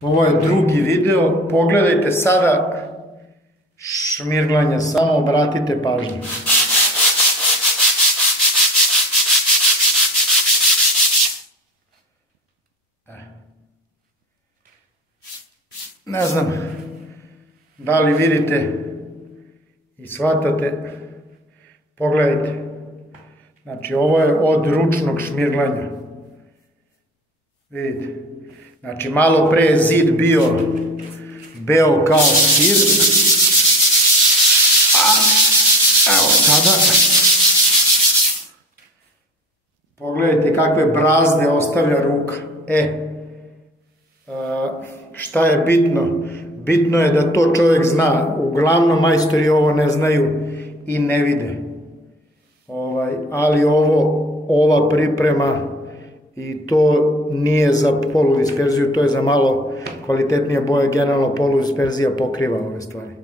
Ovo je drugi video, pogledajte sada šmirglanje, samo obratite pažnju. Ne znam da li vidite i shvatate, pogledajte. Znači ovo je od ručnog šmirglanja. Vidite. Znači malo pre je zid bio beo kao sir. A evo sada. Pogledajte kakve brazde ostavlja ruka. Šta je bitno? Bitno je da to čovjek zna. Uglavnom majstori ovo ne znaju i ne vide. Ali ova priprema i to nije za poludisperziju, to je za malo kvalitetnije boje. Generalno poludisperzija pokriva ove stvari.